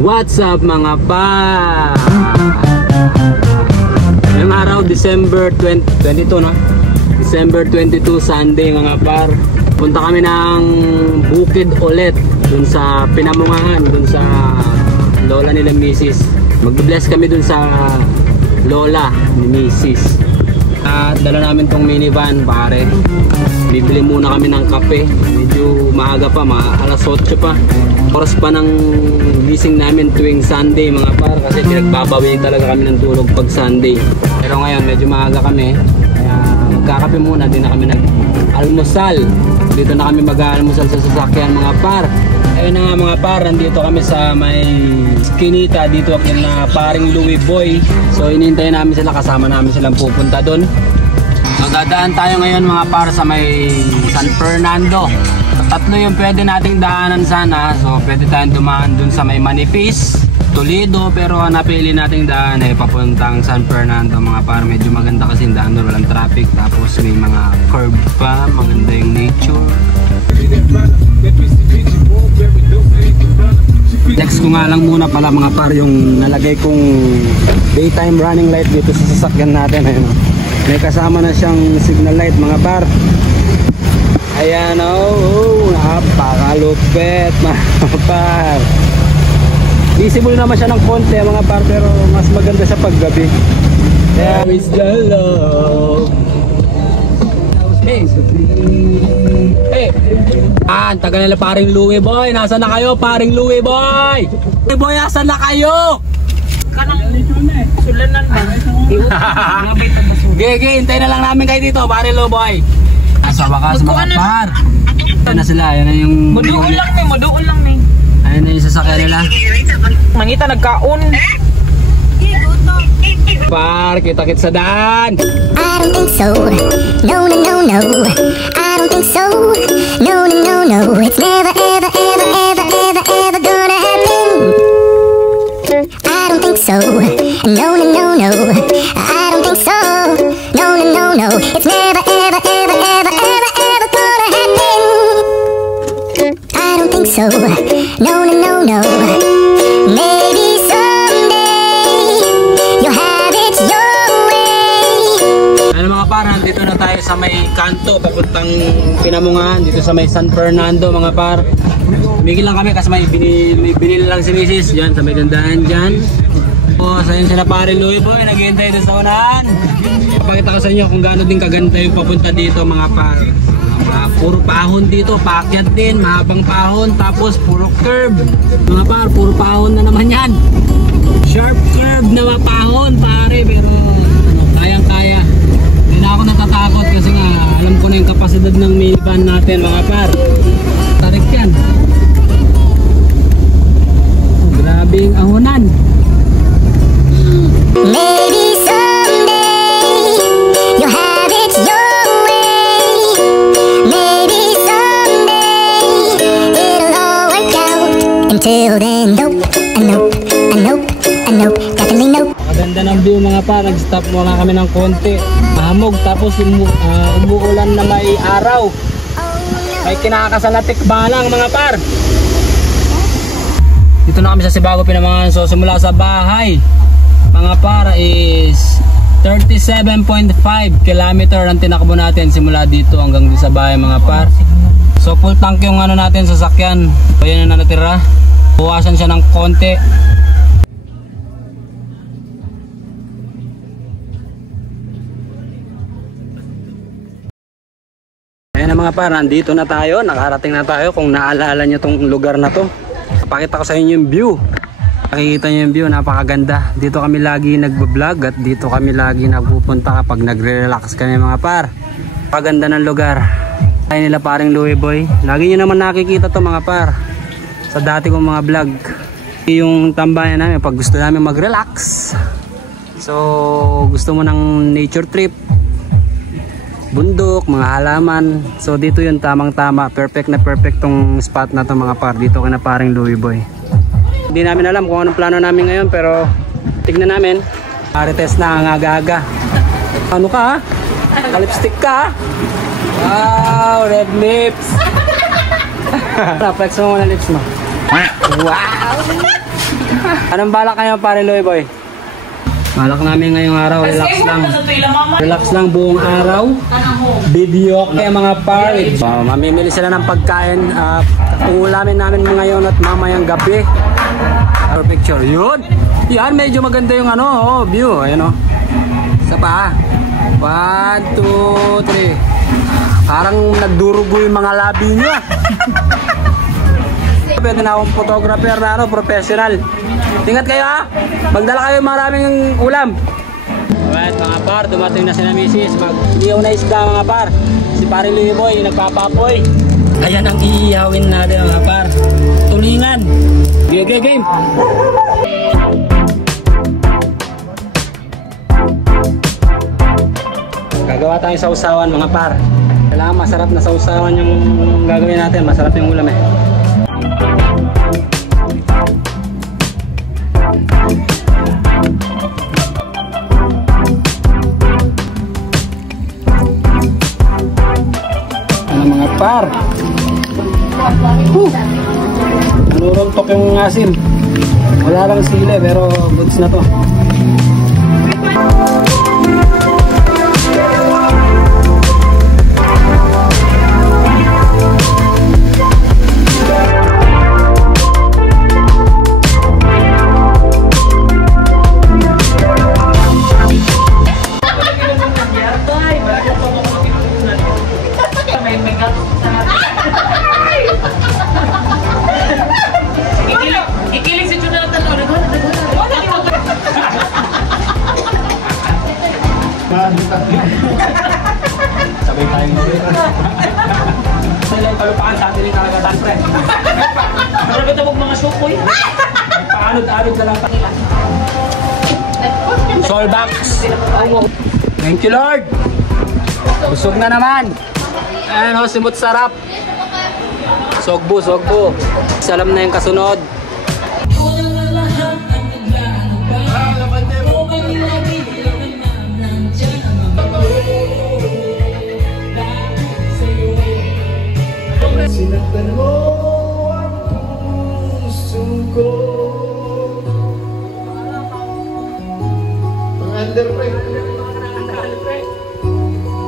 What's up mga pa? Ngayong araw, December 22, no? December 22, Sunday mga par. Punta kami ng bukid ulit dun sa Pinamungahan, dun sa lola nila Mrs. Mag-bless kami dun sa lola ni Mrs. At dala namin tong minivan pare. Bibili muna kami ng kape. Medyo maaga pa, alas 8 pa. Oras pa ng gising namin tuwing Sunday mga par, kasi pinagbabawi talaga kami ng tulog pag Sunday. Pero ngayon medyo maaga kami, kaya magkakape muna. Di na kami nag-almusal. Dito na kami mag-almusal sa sasakyan mga par. Ayun na nga mga par, nandito kami sa may Skinita, dito na paring Louie Boy. So inintay namin sila, kasama namin silang pupunta doon. So dadaan tayo ngayon mga par sa may San Fernando. Tatlo yung pwede nating daanan sana. So pwede tayong dumaan dun sa may Manipis, Toledo, pero napili nating daan ay papuntang San Fernando mga par. Medyo maganda kasi yung daan doon, walang traffic, tapos may mga curb pa, maganda yung nature. Text ko nga lang muna pala mga par yung nalagay kong daytime running light dito sa sasakyan natin. Ayun, may kasama na siyang signal light mga par. Ayan, napakalupit mga par. Visible naman siya ng konti mga par, pero mas maganda siya paggabi. There is the love. Hey, hey. Tagal nila paring Louie Boy. Nasaan na kayo paring Louie Boy? Louie Boy, nasaan na kayo? Sulanan ba? Gege, hintay na lang namin kayo dito paring Louie Boy. Sa wakas mga par. Ayan na sila, ayan na yung... Muduon lang may. Ayan na yung sasakyan nila. Mangita nagkaon. Par, kita-kit sa daan. I don't think so. No, no, no, no. I don't think so. No, no, no, no. It's never, ever, ever, ever, ever, ever gonna happen. I don't think so. No, no, no, no. I don't think so. No, no, no, no. It's never, ever, ever, ever, ever, ever gonna happen. I don't think so. No, no, no, no. Maybe someday you'll have it your way. Ano mga par, dito na tayo sa may kanto papuntang Pinamungahan, dito sa may San Fernando mga par. Tumigil lang kami kasi may binili lang si Mrs. Diyan sa may gandaan dyan. O, sa yun sila pare Louie Boy, naghihintay doon sa unahan. Ipakita ko sa inyo kung gaano din kaganda yung papunta dito mga par. Puro pahon dito, paakyat din, mahabang pahon, tapos puro curve. Mga par, puro pahon na naman yan. Sharp curve na mapahon pare, pero kayang-kaya. Hindi na ako natatakot kasi nga alam ko na yung kapasidad ng minivan natin mga par. Tarik yan. Grabe yung ahonan. Maybe someday you'll have it your way. Maybe someday it'll all work out. Until then, nope, nope, nope, nope, definitely nope. Maganda ng view mga pa, nag-stop muna kami ng konti. Mahamog, tapos umuulan na may araw. May kinakasalatik balang mga par. Dito na kami sa Sibago Pinamungahan. So simula sa bahay mga par is 37.5 kilometer ang tinakbo natin simula dito hanggang sa bahay mga par. So full tank yung ano natin sa sasakyan. So yan na natira. Buwasan siya ng konti. Ayan na mga par, nandito na tayo. Nakarating na tayo. Kung naalala nyo tong lugar na to, pakita ko sa inyo yung view. Nakikita nyo yung view, napakaganda. Dito kami lagi nagbablog at dito kami lagi nagpupunta kapag nagre-relax kami mga par. Napakaganda ng lugar. Ay nila paring Louie Boy. Lagi nyo naman nakikita to mga par sa dati kong mga vlog. Yung tambayan namin pag gusto namin mag-relax. So gusto mo ng nature trip, bundok, mga halaman. So dito yun, tamang tama. Perfect na perfect tong spot na to mga par. Dito ka na paring Louie Boy. Hindi namin alam kung anong plano namin ngayon, pero tignan namin. Marites na ang aga-aga. Ano ka ha? Lipstick ka ha? Wow, red lips. Flex mo muna lips mo. Wow! Anong balak kayo pare Louie Boy? Balak namin ngayong araw, relax lang. Relax lang buong araw. Video kaya mga par. Mamimili sila ng pagkain. Ulamin namin ngayon at mamayang gabi. Our picture. Yun! Yan, medyo maganda yung ano, view. Ayan o. Isa pa. 1, 2, 3. Parang nagdurugo yung mga labi nyo. Pwede na akong photographer na ano, professional. Ingat kayo ha. Magdala kayo maraming ulam. Alright mga par, dumating na si na Mrs. Mag-iyaw na isda mga par. Si pare Louie Boy, nagpapapoy. Ayan ang iiyawin natin mga par. Tulingan. Game. Gagawa tayong sausawan mga par. Kailangan masarap na sausawan yung gagawin natin. Masarap yung ulam eh. Mga par. Nanuruntok yung asin. Wala lang sili pero goods na to. Ikiling si Juna ng talo. Sabay tayong sila yung palupakan sa atin yung kalagatan, pre. Pero ito mong mga sukoy. Paanod-anod na lang pa nila. Solbox. Thank you, Lord. Busog na naman. Ayan o, simot sarap. Sogbo. Salam na yung kasunod. Sinaktan mo ang puso ko. Ang underbreak.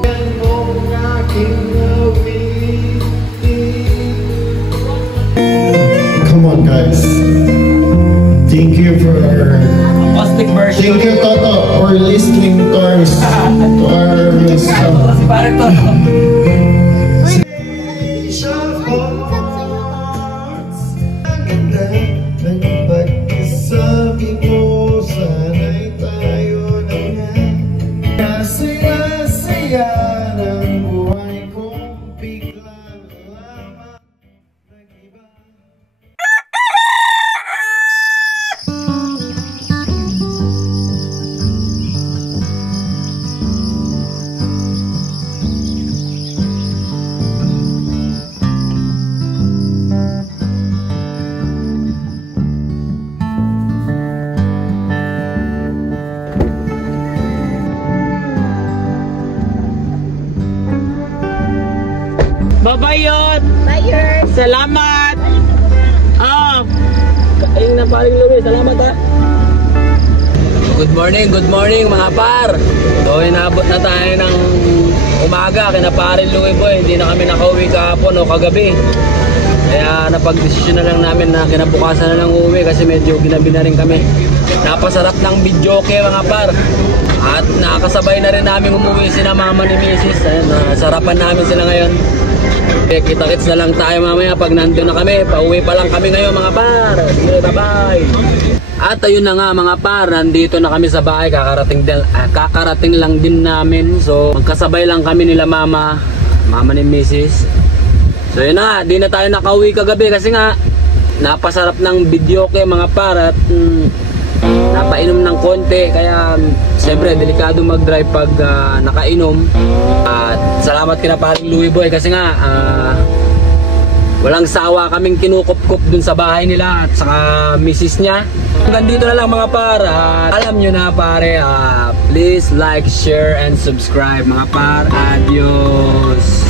Yan mo ang aking gawin. Come on guys. Thank you for Acoustic version. thank you Toto for listening to our music. Si pare Toto. Pagkasabi mo, sana'y tayo na nga. Masaya-saya ng buhay kong biglang lamang nag-iba. Babayot! Bye, Salamat! Ayun na paring Louie, salamat ha. Good morning mga par. So inabot na tayo ng umaga kina paring Louie Boy. Hindi na kami nakauwi kahapon o kagabi. Kaya napag-desisyon na lang namin na kinabukasan na lang uuwi kasi medyo ginabi na rin kami. Napasarap ng videoke mga par. At nakakasabay na rin namin umuwi sina mama ni Mrs. Ayun, sarapan namin sila ngayon. Kita-kits na lang tayo mamaya pag nandun na kami. Pauwi pa lang kami ngayon mga par. Sige, bye-bye. At ayun na nga mga par, nandito na kami sa bahay. Kakarating lang din namin. So magkasabay lang kami nila mama ni Mrs. So yun na, di na tayo nakauwi kagabi kasi nga napasarap ng videoke mga par. At napainom ng konti. Kaya siyempre delikado mag-drive pag nakainom. At salamat kina paring Louie Boy kasi nga walang sawa kaming kinukup-kup dun sa bahay nila at saka misis niya. Hanggang dito na lang mga par. Alam nyo na pare, please like, share and subscribe mga par. Adios.